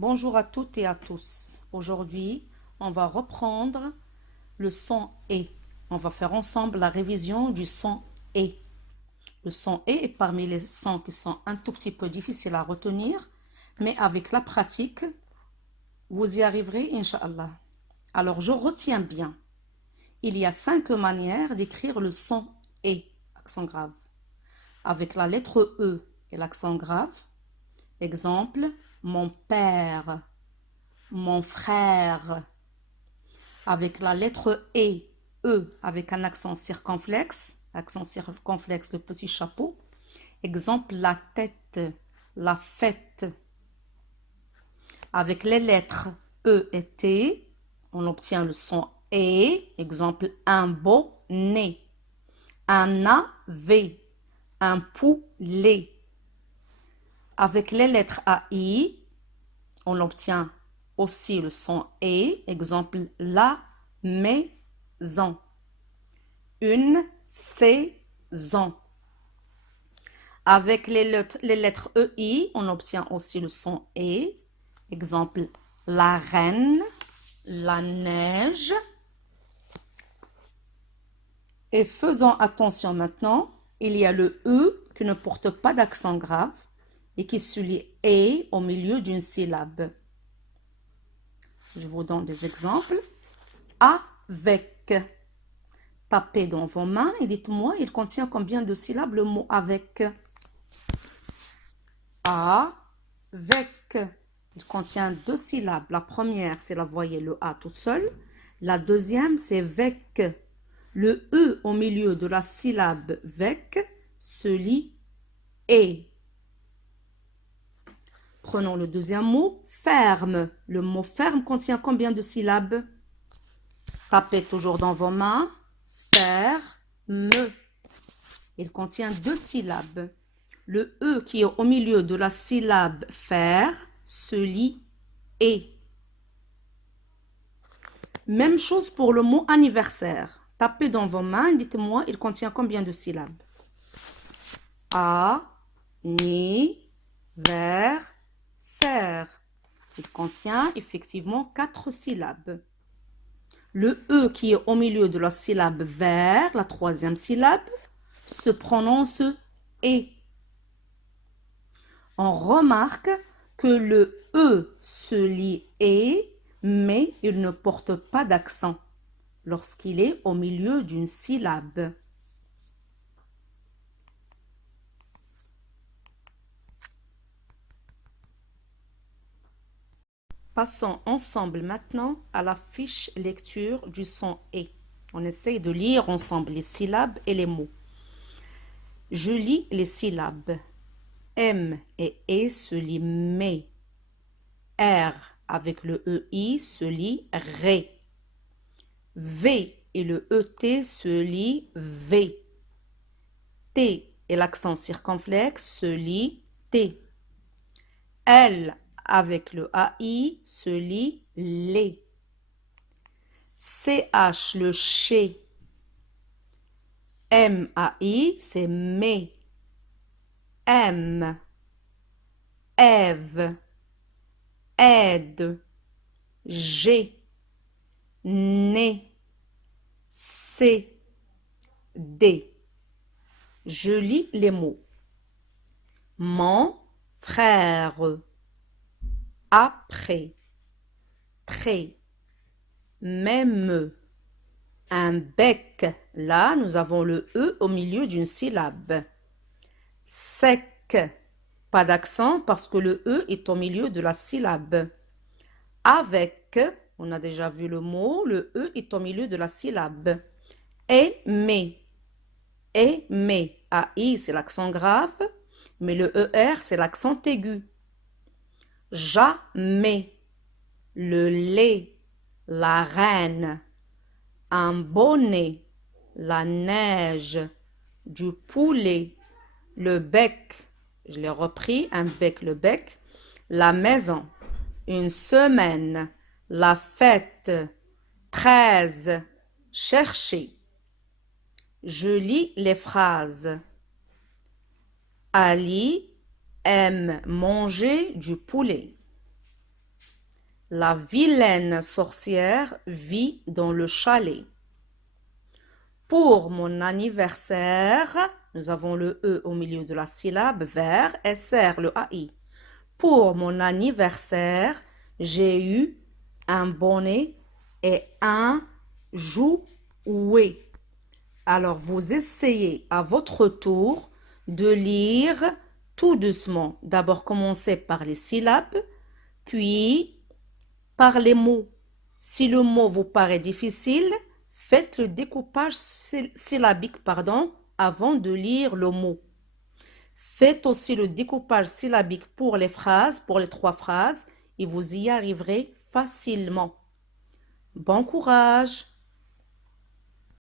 Bonjour à toutes et à tous. Aujourd'hui, on va reprendre le son E. On va faire ensemble la révision du son E. Le son E est parmi les sons qui sont un tout petit peu difficiles à retenir, mais avec la pratique, vous y arriverez, Inch'Allah. Alors, je retiens bien. Il y a 5 manières d'écrire le son E, accent grave. Avec la lettre E et l'accent grave. Exemple, mon père, mon frère. Avec la lettre E avec un accent circonflexe, le petit chapeau. Exemple, la tête, la fête. Avec les lettres E et T, on obtient le son E. Exemple, un beau nez, un navet, un poulet. Avec les lettres AI, on obtient aussi le son E. Exemple, la maison, une saison. Avec les lettres EI, on obtient aussi le son E. Exemple, la reine, la neige. Et faisons attention maintenant, il y a le E qui ne porte pas d'accent grave et qui se lit E au milieu d'une syllabe. Je vous donne des exemples. Avec. Tapez dans vos mains et dites-moi, il contient combien de syllabes le mot avec? Avec. Il contient 2 syllabes. La première, c'est la voyelle, le A toute seule. La deuxième, c'est vec. Le E au milieu de la syllabe vec se lit E. Prenons le deuxième mot, ferme. Le mot ferme contient combien de syllabes? Tapez toujours dans vos mains. Ferme. Il contient 2 syllabes. Le E qui est au milieu de la syllabe faire se lit E. Même chose pour le mot anniversaire. Tapez dans vos mains et dites-moi, il contient combien de syllabes? A, ni, vers, serre. Il contient effectivement 4 syllabes. Le E qui est au milieu de la syllabe vers, la troisième syllabe, se prononce E. On remarque que le E se lit E, mais il ne porte pas d'accent lorsqu'il est au milieu d'une syllabe. Passons ensemble maintenant à la fiche lecture du son E. On essaye de lire ensemble les syllabes et les mots. Je lis les syllabes. M et E se lit mais. R avec le EI se lit ré. V et le ET se lit V. T et l'accent circonflexe se lit T. L avec le AI se lit les. CH le ché. MAI c'est mais. M. Ève. Aide. G. Né. C. D. Je lis les mots. Mon frère. Après. Très. Même. Un bec. Là, nous avons le E au milieu d'une syllabe. Sec. Pas d'accent parce que le E est au milieu de la syllabe. Avec, on a déjà vu le mot, le E est au milieu de la syllabe. Aimer. Aimer. AI, c'est l'accent grave, mais le ER, c'est l'accent aigu. Jamais. Le lait. La reine. Un bonnet. La neige. Du poulet. Le bec. Je l'ai repris, un bec, le bec. La maison. Une semaine. La fête. 13. Chercher. Je lis les phrases. Ali aime manger du poulet. La vilaine sorcière vit dans le chalet. Pour mon anniversaire, nous avons le E au milieu de la syllabe, vers, SR, le AI. Pour mon anniversaire, j'ai eu un bonnet et un jouet. Alors, vous essayez à votre tour de lire tout doucement. D'abord, commencez par les syllabes, puis par les mots. Si le mot vous paraît difficile, faites le découpage syllabique, avant de lire le mot. Faites aussi le découpage syllabique pour les phrases, pour les 3 phrases, et vous y arriverez facilement. Bon courage!